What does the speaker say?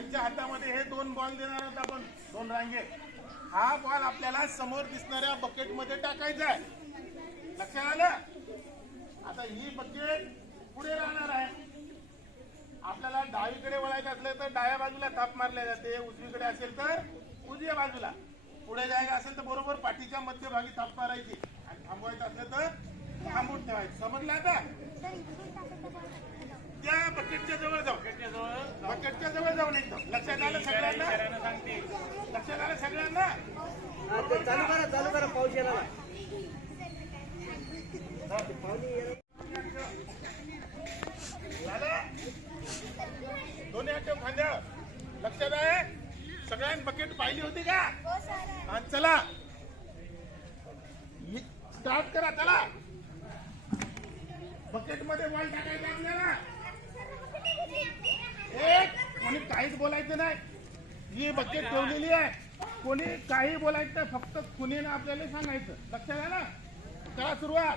यांच्या हातामध्ये हे दोन बॉल देणार आहोत आपण. दोन रांगे. हा बॉल आपल्याला समोर दिसणाऱ्या बकेटमध्ये टाकायचा आहे. लक्षात आलं? आता ही बकेट पुढे राहणार आहे. आपल्याला डावीकडे वळायचं असलं तर डाव्या बाजूला थाप मारल्या जाते. उजवीकडे असेल तर उजव्या बाजूला. पुढे जायचं असेल तर बरोबर पाठीच्या मध्यभागी थाप मारायची. आणि थांबवायचं असलं तर थांबून ठेवायचं. समजलं आता? त्या बकेटच्या जवळ जाऊ. बकेटच्या जवळ जाऊन एकदम लक्षात आलं सगळ्यांना? लक्षात आलं सगळ्यांना? चालू करा चालू करा पाऊस. झालं दोन्ही ठेव खांद्यावर लक्षात आहे? सगळ्यांनी बकेट पाहिली होती का? हा चला. स्टार्ट करा चला. बकेटमध्ये बॉल टाकायचा आपल्याला बोलायचं नाही. ही बकेट ठेवलेली आहे. कोणी काही बोलायचं फक्त खुनीनं आपल्याला सांगायचं. लक्षात आलं? करा सुरुवात.